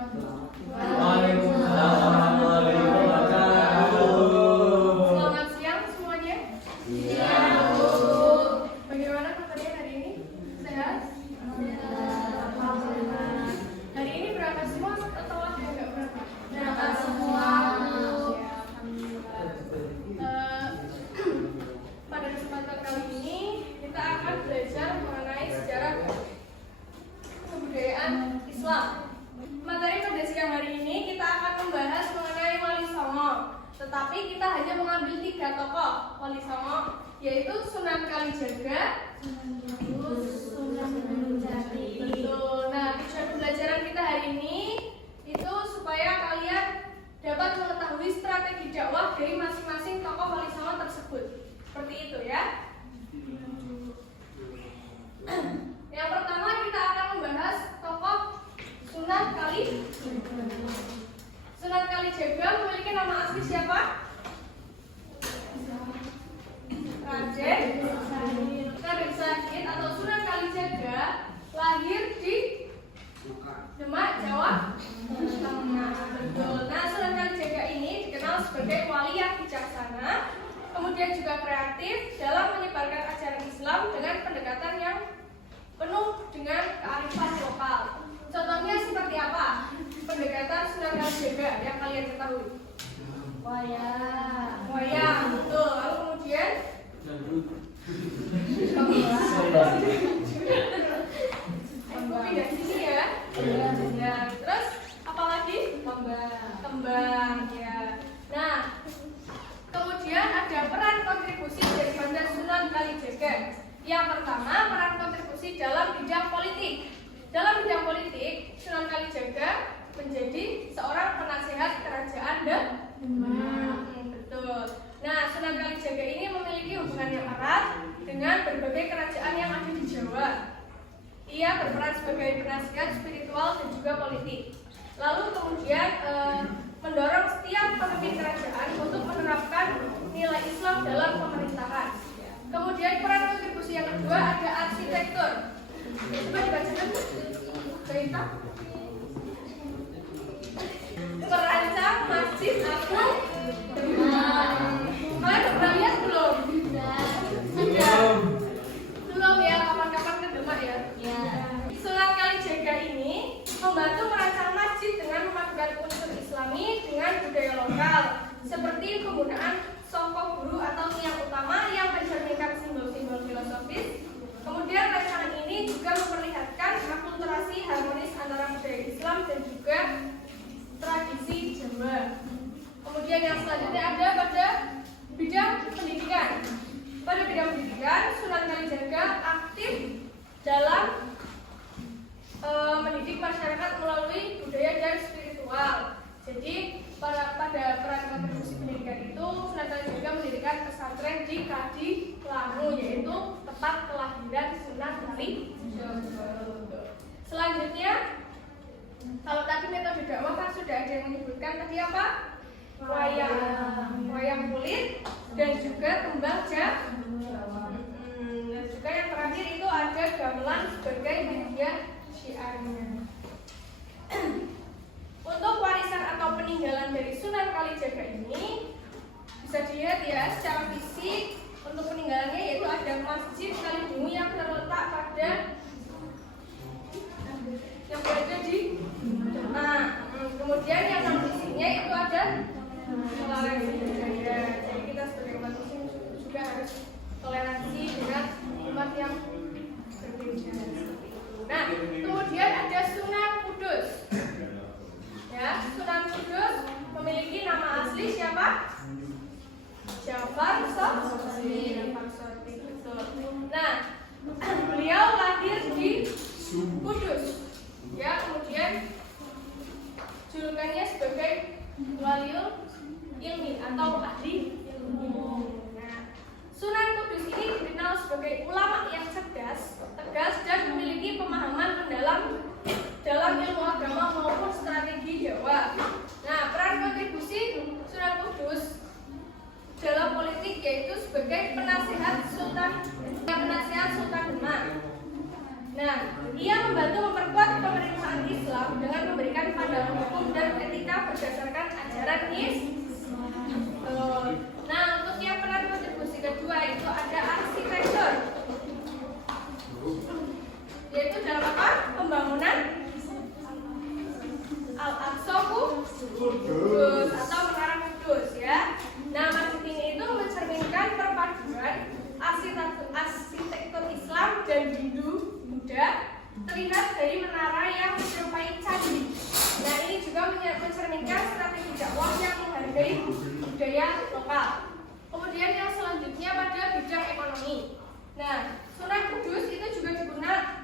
Waalaikumsalam warahmatullahi wabarakatuh. Selamat siang semuanya. Siang, Bu. Bagaimana kabarnya hari ini? Sehat? Hari ini berangkat semua atau ada yang nggak berangkat? Berangkat semua, Bu. Pada kesempatan kali ini kita akan belajar mengenai sejarah kebudayaan Islam. Materi pada siang hari ini kita akan membahas mengenai Wali Songo. Tetapi kita hanya mengambil 3 tokoh Wali Songo, yaitu Sunan Kalijaga, Sunan Gunung Jati. betul. Nah, tujuan pembelajaran kita hari ini itu supaya kalian dapat mengetahui strategi dakwah dari masing-masing tokoh Wali Songo tersebut. Seperti itu ya. Yang pertama kita akan membahas tokoh Sunan Kalijaga memiliki nama asli siapa? Raden Kadir Sagid atau Sunan Kalijaga lahir di Demak, Jawa Tengah. Betul. Nah, Sunan Kalijaga ini dikenal sebagai wali yang bijaksana, kemudian juga kreatif dalam menyebarkan ajaran Islam dengan pendekatan yang penuh dengan kearifan lokal. Contohnya seperti apa? Pendekatan Sunan Kalijaga yang kalian ketahui. Wayang, betul. Lalu kemudian pindah sini ya. Ya. Terus apa lagi? Tembang ya. Nah, kemudian ada peran kontribusi daripada Sunan Kalijaga. Yang pertama, peran kontribusi dalam bidang politik. Dalam bidang politik, Sunan Kalijaga menjadi seorang penasehat kerajaan Demak. Betul. Nah, Sunan Kalijaga ini memiliki hubungan yang erat dengan berbagai kerajaan yang ada di Jawa. Ia berperan sebagai penasihat spiritual dan juga politik. Lalu kemudian mendorong setiap pemimpin kerajaan untuk menerapkan nilai Islam dalam pemerintahan. Kemudian peran kontribusi yang kedua ada arsitektur. Coba dibacakan, Berita. Perancang Masjid Agung Demak. Kalian udah pernah lihat belum? Sudah. Belum ya, kapan-kapan ke Demak ya? Sunan Kalijaga ini membantu merancang masjid dengan memadukan unsur Islami dengan budaya lokal, seperti penggunaan songkok guru atau tiang utama yang mencerminkan simbol-simbol filosofis. Kemudian rancangan ini juga memperlihatkan akulturasi harmonis antara budaya Islam dan juga tradisi Jawa. Kemudian yang selanjutnya ada pada bidang pendidikan. Pada bidang pendidikan, Sunan Kalijaga aktif dalam mendidik masyarakat melalui budaya dan spiritual. Jadi pada peran kontribusi pendidikan itu Sunan Kalijaga mendirikan pesantren di Kadilangu, yaitu tempat kelahiran Sunan Kalijaga. Selanjutnya, kalau tadi metode dakwah kan sudah ada yang menyebutkan tadi apa? Wayang kulit dan juga tembang Jawa. Dan juga yang terakhir itu ada gamelan sebagai media syiarnya. Untuk warisan atau peninggalan dari Sunan Kalijaga ini bisa dilihat ya secara fisik. Untuk peninggalannya yaitu ada Masjid Kalibungu yang terletak pada yang berada di Demak. Kemudian yang non fisiknya itu ada toleransi budaya. Jadi kita sebagai umat Muslim juga harus toleransi dengan umat yang berbeda. Ia membantu memperkuat pemerintahan Islam dengan memberikan pandangan hukum dan etika berdasarkan ajaran Islam. Nah, untuk yang peran kontribusi kedua itu ada arsitektur, yaitu dalam apa? Pembangunan Al-Aqsa Kudus atau Menara Kudus ya. Nah, masjid ini itu mencerminkan perpaduan arsitektur Islam dan Hindu Buddha terlihat dari menara yang menyerupai candi. Nah, ini juga mencerminkan strategi dakwah yang menghargai budaya lokal. Kemudian yang selanjutnya pada bidang ekonomi. Nah, Sunan Kudus itu juga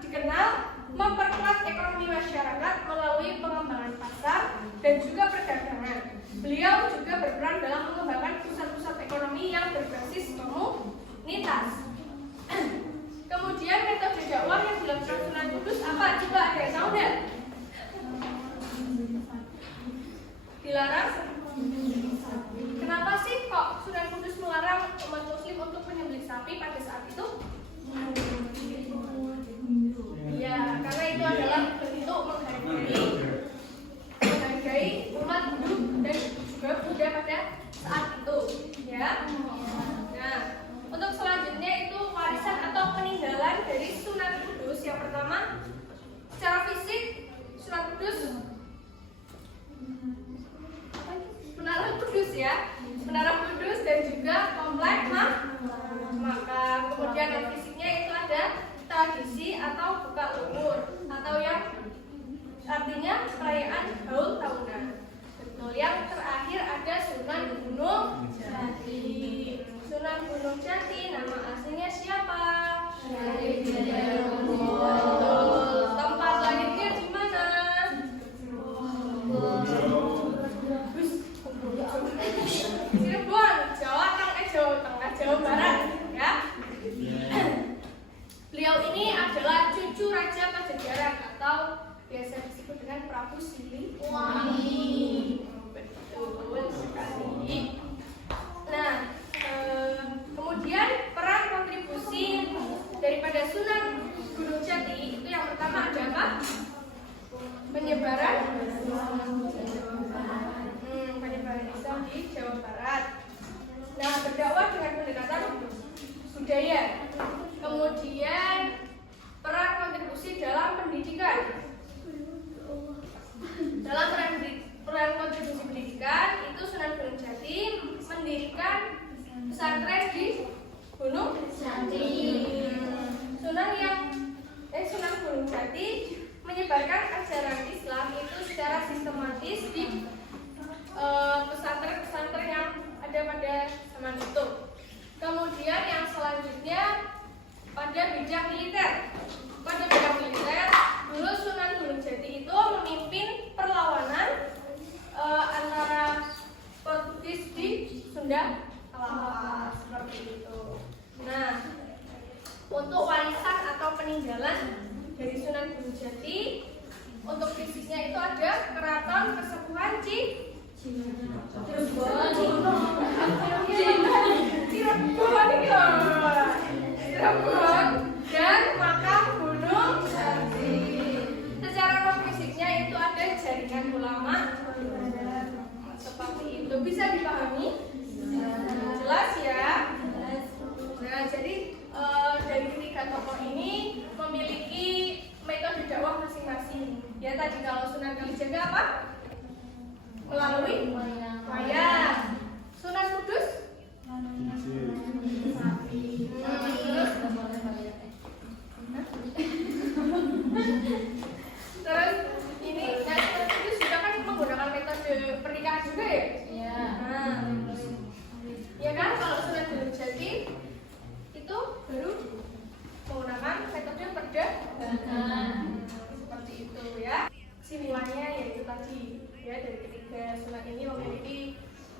dikenal memperkuat ekonomi masyarakat melalui pengembangan pasar dan juga perdagangan. Beliau juga berperan dalam mengembangkan pusat-pusat ekonomi yang berbasis komunitas. Kemudian metode dakwah yang dilakukan Sunan Kudus apa? Coba ada yang tahu nggak? Dilarang? Kenapa sih kok Sunan Kudus melarang umat muslim untuk menyembelih sapi pada saat itu? Ya, karena itu adalah bentuk menghargai umat Hindu dan juga Buddha pada saat itu, ya. Nah, untuk selanjutnya itu warisan atau peninggalan dari Sunan Kudus. Yang pertama, secara fisik Sunan Kudus Menara Kudus ya, Menara Kudus dan juga komplek makam. Kemudian yang fisiknya itu ada tradisi atau buka umur atau yang artinya perayaan haul tahunan. Betul. Yang terakhir ada Sunan Gunung Jati. Sunan Gunung Jati nama aslinya siapa? Betul. Tempat lahirnya di mana? Cirebon, Jawa Tengah, Jawa Barat, ya. Beliau ini adalah cucu Raja Pajajaran atau biasa disebut dengan Prabu Siliwangi. Betul sekali. Nah, kemudian peran kontribusi daripada Sunan Gunung Jati itu yang pertama ada apa? Penyebaran Islam di Jawa Barat. Nah, berdakwah dengan pendekatan budaya. Kemudian peran kontribusi dalam pendidikan. Dalam peran kontribusi pendidikan itu Sunan Gunung Jati mendirikan pesantren di Gunung Jati. Sunan Gunung Jati menyebarkan ajaran Islam itu secara sistematis di pesantren-pesantren yang ada pada zaman itu. Kemudian yang selanjutnya pada bidang militer. Pada bidang militer, dulu Sunan Gunung Jati itu memimpin perlawanan antara Portugis di Sunda Kelapa seperti itu. Nah, untuk warisan atau peninggalan dari Sunan Gunung Jati, untuk fisiknya itu ada Keraton Kesepuhan Cirebon dan makam Gunung Jati. Secara non-fisiknya itu ada jaringan ulama seperti itu. Bisa dipahami? Jelas ya? Nah, jadi dari ketiga tokoh ini memiliki metode dakwah masing-masing. Ya, tadi kalau Sunan Kalijaga apa? Melalui wayang. Sunan Kudus terus ini Sunan Kudus juga kan menggunakan metode pernikahan juga ya? Iya. Nah, ya kan kalau Sunan Gunung Jati itu baru menggunakan metode perdagangan seperti itu ya. Kesimpulannya yaitu tadi ya, dari ketiga sunan ini memiliki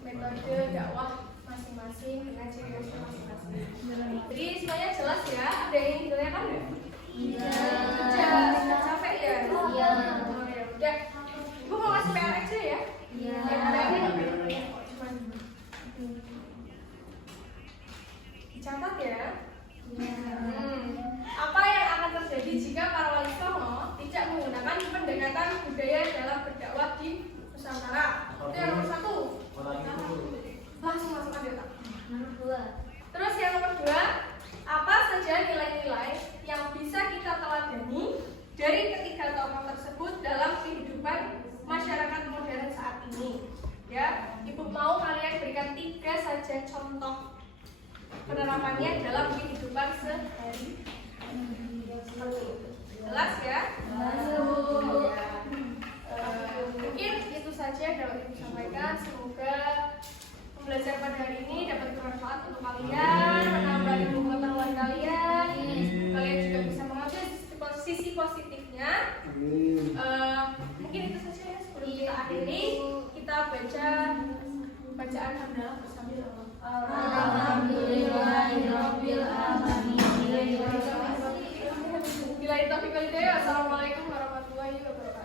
metode dakwah masing-masing dengan ciri khas masing-masing. Jadi semuanya jelas ya. Ada yang ingin ditanyakan nggak? Iya. Sudah capek ya? Iya. Oh ya udah. Ibu mau ngasih PR aja ya? Iya. Dicatat ya. Apa yang akan terjadi jika para wali songo semuanya. Mungkin itu saja ya sebelum kita akhiri. Kita baca bacaan hamdalah bersama. Alhamdulillahirabbil alamin. Bila itu, assalamualaikum warahmatullahi wabarakatuh.